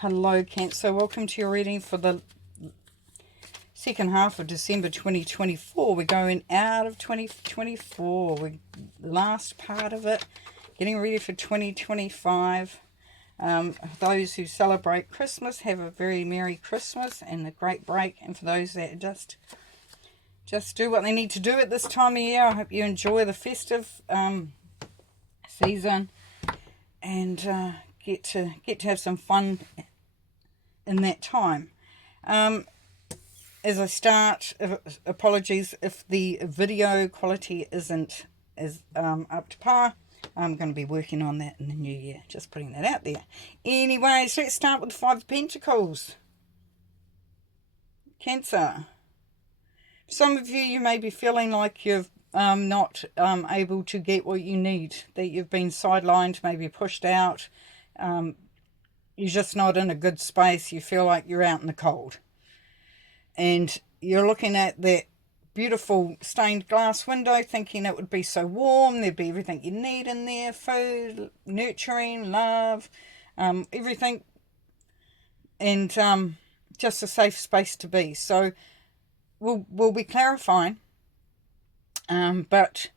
Hello, Cancer. Welcome to your reading for the second half of December 2024. We're going out of 2024. We're the last part of it, getting ready for 2025. Those who celebrate Christmas, have a very Merry Christmas and a great break. And for those that just do what they need to do at this time of year, I hope you enjoy the festive season and get to have some fun in that time. As I start, apologies if the video quality isn't as up to par. I'm going to be working on that in the new year, just putting that out there. Anyways, let's start with the Five of Pentacles. Cancer. Some of you may be feeling like you've not able to get what you need, that you've been sidelined, maybe pushed out. You're just not in a good space. You feel like you're out in the cold. And you're looking at that beautiful stained glass window, thinking it would be so warm, there'd be everything you need in there, food, nurturing, love, everything, and just a safe space to be. So we'll be clarifying, but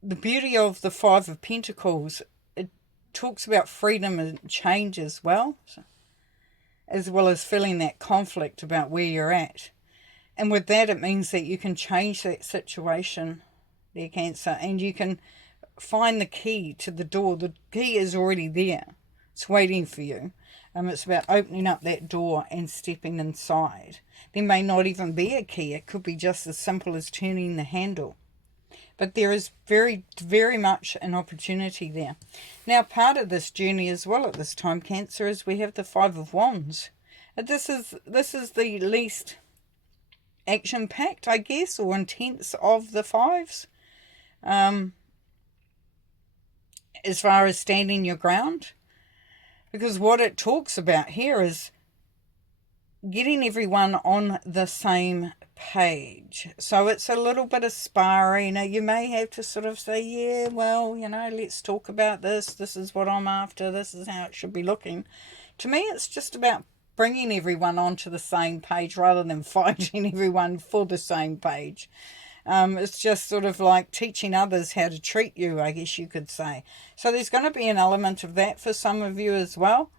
the beauty of the Five of Pentacles, it talks about freedom and change as well as feeling that conflict about where you're at. And with that, it means that you can change that situation there, Cancer, and you can find the key to the door. The key is already there. It's waiting for you. It's about opening up that door and stepping inside. There may not even be a key. It could be just as simple as turning the handle. But there is very, very much an opportunity there. Now, part of this journey as well at this time, Cancer, is we have the Five of Wands. This is the least action-packed, I guess, or intense of the fives. As far as standing your ground. Because what it talks about here is getting everyone on the same page. So it's a little bit of sparring. You may have to sort of say, yeah, well, let's talk about this. This is what I'm after. This is how it should be looking. To me, it's just about bringing everyone onto the same page rather than fighting everyone for the same page. It's just sort of like teaching others how to treat you, I guess you could say. So there's going to be an element of that for some of you as well.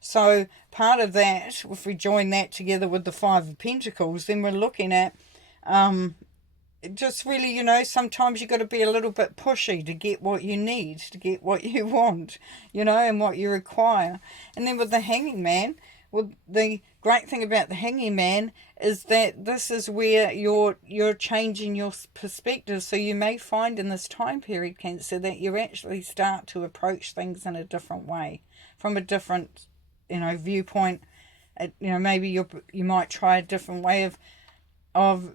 So part of that, if we join that together with the Five of Pentacles, then we're looking at just really, sometimes you've got to be a little bit pushy to get what you need, to get what you want, and what you require. And then with the Hanging Man, well, the great thing about the Hanging Man is that this is where you're changing your perspective. So you may find in this time period, Cancer, that you actually start to approach things in a different way, from a different, viewpoint. Maybe you might try a different way of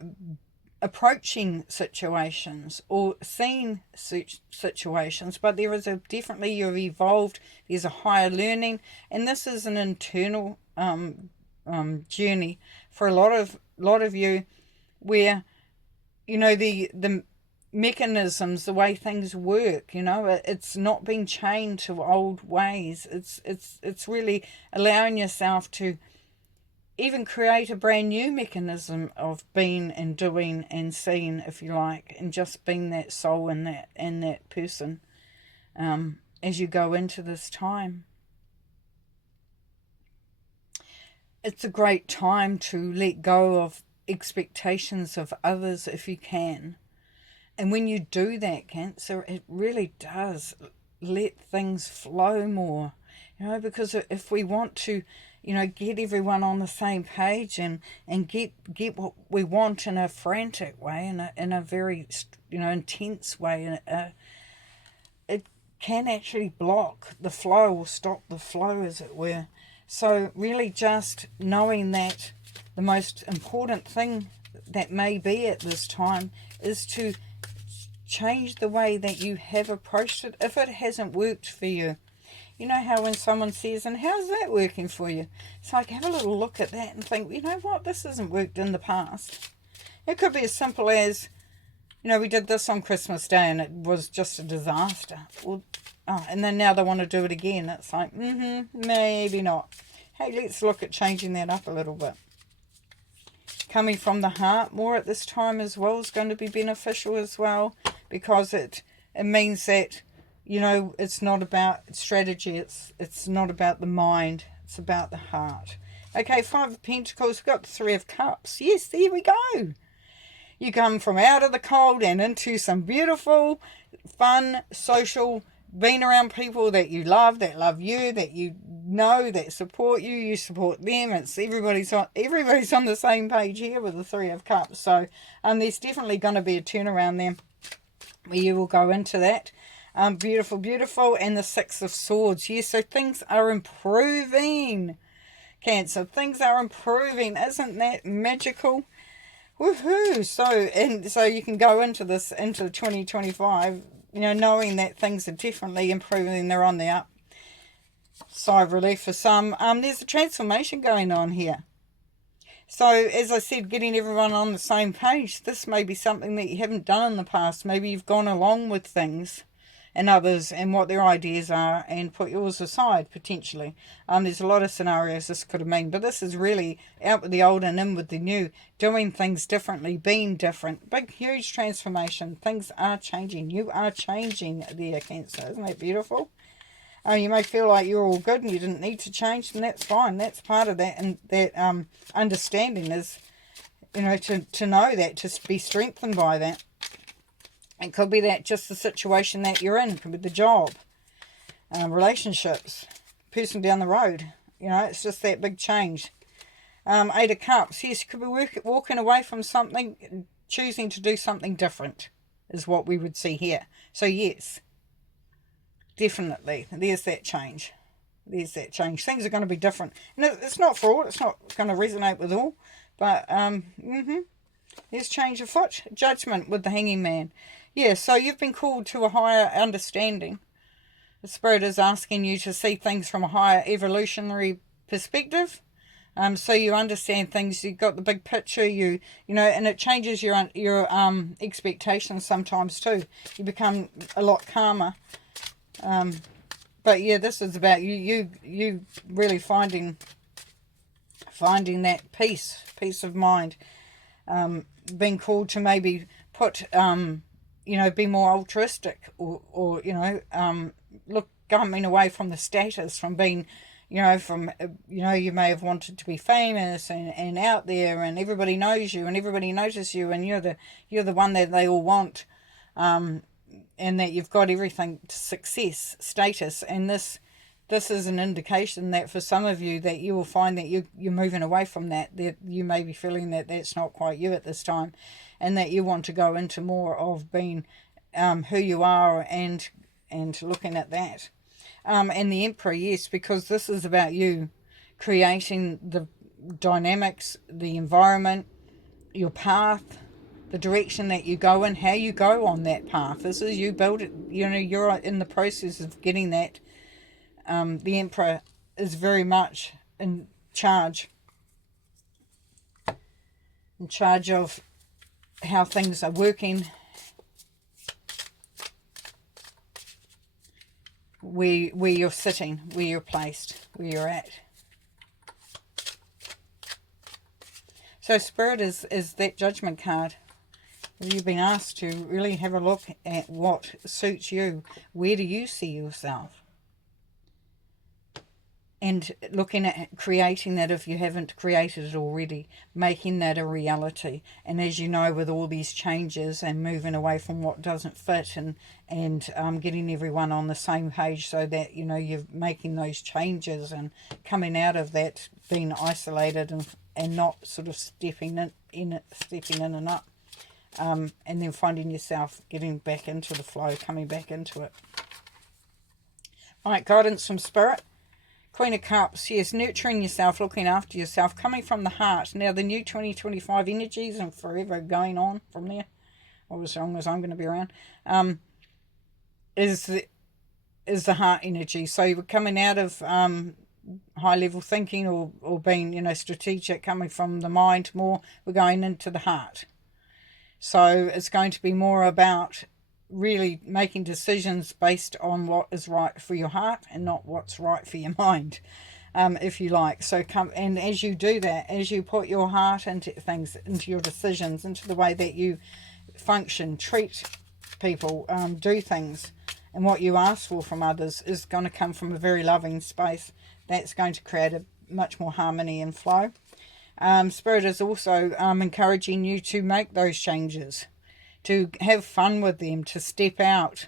approaching situations or seeing situations, but there is definitely you've evolved. There's a higher learning, and this is an internal journey for a lot of you, where the mechanisms, the way things work, it's not being chained to old ways. It's really allowing yourself to even create a brand new mechanism of being and doing and seeing, if you like, and just being that soul and that person as you go into this time. It's a great time to let go of expectations of others if you can. And when you do that, Cancer, it really does let things flow more. Because if we want to, get everyone on the same page and get what we want in a frantic way, in a very, intense way, it can actually block the flow or stop the flow, as it were. So really just knowing that the most important thing that may be at this time is to change the way that you have approached it if it hasn't worked for you. You know how when someone says, and how's that working for you? It's like, have a little look at that and think, what, this hasn't worked in the past. It could be as simple as, we did this on Christmas Day and it was just a disaster. Well, and then now they want to do it again. It's like, maybe not. Hey, let's look at changing that up a little bit. Coming from the heart more at this time as well is going to be beneficial as well, because it means that, you know, it's not about strategy, it's not about the mind, it's about the heart. Okay, Five of Pentacles, we've got the Three of Cups. Yes, there we go. You come from out of the cold and into some beautiful, fun, social, being around people that you love, that love you, that you know, that support you, you support them. It's everybody's on the same page here with the Three of Cups. So there's definitely going to be a turnaround there where you will go into that. Beautiful, beautiful. And the Six of Swords. Yes, so things are improving. Cancer, things are improving. Isn't that magical? Woohoo! So you can go into 2025, you know, knowing that things are definitely improving. They're on the up. Sigh of relief for some. There's a transformation going on here. So, as I said, getting everyone on the same page. This may be something that you haven't done in the past. Maybe you've gone along with things and others and what their ideas are and put yours aside, potentially. There's a lot of scenarios this could have mean, but this is really out with the old and in with the new, doing things differently, being different. Big, huge transformation. Things are changing. You are changing there, Cancer. Isn't that beautiful? You may feel like you're all good and you didn't need to change, and that's fine. That's part of that, and that understanding is, you know, to know that, to be strengthened by that. It could be that just the situation that you're in. It could be the job, relationships, person down the road. You know, it's just that big change. Eight of Cups. Yes, you could be walking away from something, choosing to do something different is what we would see here. So, yes, definitely, there's that change. There's that change. Things are going to be different. And it's not for all. It's not going to resonate with all. But, there's change afoot. Judgment with the Hanging Man. Yeah, so you've been called to a higher understanding. The Spirit is asking you to see things from a higher evolutionary perspective. So you understand things. You've got the big picture. You know, and it changes your expectations sometimes too. You become a lot calmer. But yeah, this is about you really finding that peace of mind. Being called to maybe put you know, be more altruistic, or you know, coming away from the status, from being, you know, you may have wanted to be famous and out there, and everybody knows you and everybody notices you, and you're the one that they all want, and that you've got everything to success, status, and this is an indication that for some of you that you will find that you're moving away from that you may be feeling that that's not quite you at this time, and that you want to go into more of being who you are and looking at that. And the Emperor, yes, because this is about you creating the dynamics, the environment, your path, the direction that you go in, how you go on that path. This is you build it, you know, you're in the process of getting that. The Emperor is very much in charge of how things are working, where you're sitting, where you're placed, where you're at. So Spirit is that Judgment card. You've been asked to really have a look at what suits you. Where do you see yourself? And looking at creating that if you haven't created it already, making that a reality. And as you know, with all these changes and moving away from what doesn't fit, and getting everyone on the same page, so that, you know, you're making those changes and coming out of that being isolated and not sort of stepping in and up, and then finding yourself getting back into the flow, coming back into it. All right, guidance from Spirit. Queen of Cups, yes, nurturing yourself, looking after yourself, coming from the heart. Now, the new 2025 energies and forever going on from there, or as long as I'm going to be around, is the heart energy. So you're coming out of high-level thinking or being, you know, strategic, coming from the mind more. We're going into the heart. So it's going to be more about really making decisions based on what is right for your heart and not what's right for your mind. if you like. So come, and as you do that, as you put your heart into things, into your decisions, into the way that you function, treat people, do things, and what you ask for from others is going to come from a very loving space. That's going to create a much more harmony and flow. Spirit is also encouraging you to make those changes, to have fun with them, to step out,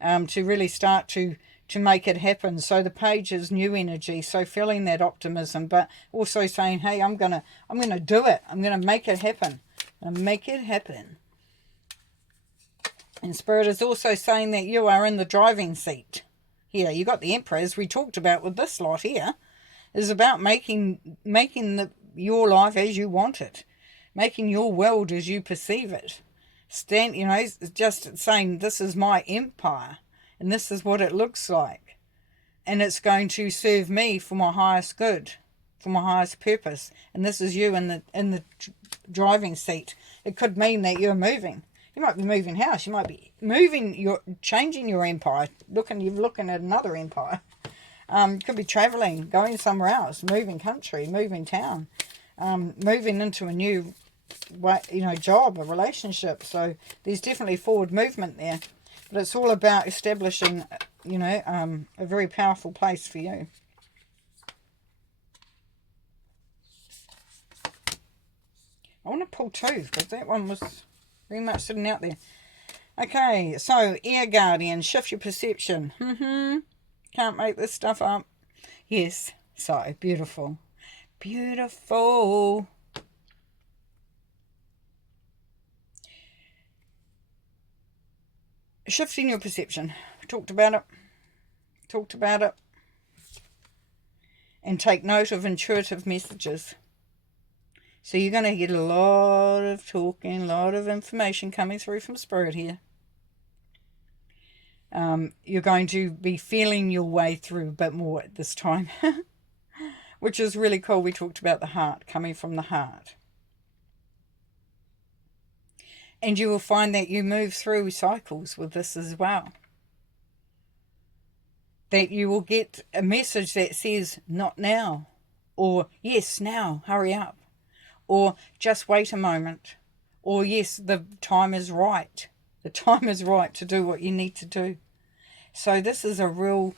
to really start to make it happen. So the page is new energy, so feeling that optimism, but also saying, hey, I'm gonna do it. I'm gonna make it happen. Make it happen. And Spirit is also saying that you are in the driving seat. Here, you got the Emperor, as we talked about with this lot here, is about making your life as you want it, making your world as you perceive it. Just saying, this is my empire, and this is what it looks like, and it's going to serve me for my highest good, for my highest purpose. And this is you in the driving seat. It could mean that you're moving. You might be moving house. You might be changing your empire. You're looking at another empire. Could be traveling, going somewhere else, moving country, moving town, moving into a new job, a relationship. So there's definitely forward movement there, but it's all about establishing, a very powerful place for you. I want to pull two because that one was very much sitting out there. Okay, so Air Guardian, shift your perception. Can't make this stuff up. Yes, so beautiful. Beautiful. Shifting your perception. Talked about it. And take note of intuitive messages. So you're going to get a lot of talking, a lot of information coming through from Spirit here. You're going to be feeling your way through a bit more at this time, which is really cool. We talked about the heart, coming from the heart. And you will find that you move through cycles with this as well. That you will get a message that says, not now, or yes, now, hurry up, or just wait a moment, or yes, the time is right. The time is right to do what you need to do. So this is a real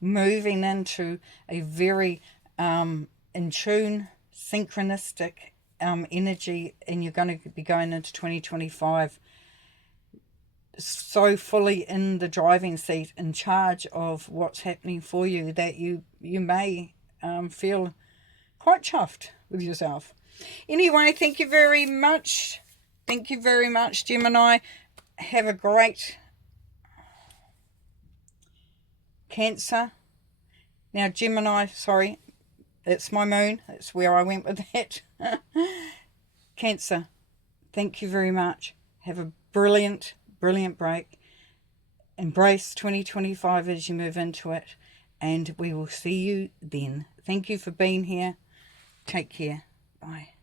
moving into a very in tune, synchronistic energy, and you're going to be going into 2025 so fully in the driving seat, in charge of what's happening for you, that you may feel quite chuffed with yourself. Anyway, thank you very much. Thank you very much, Gemini. Have a great Cancer. Now, Gemini, sorry, it's my moon. That's where I went with that. Cancer, thank you very much. Have a brilliant break. Embrace 2025 as you move into it, and we will see you then. Thank you for being here. Take care. Bye.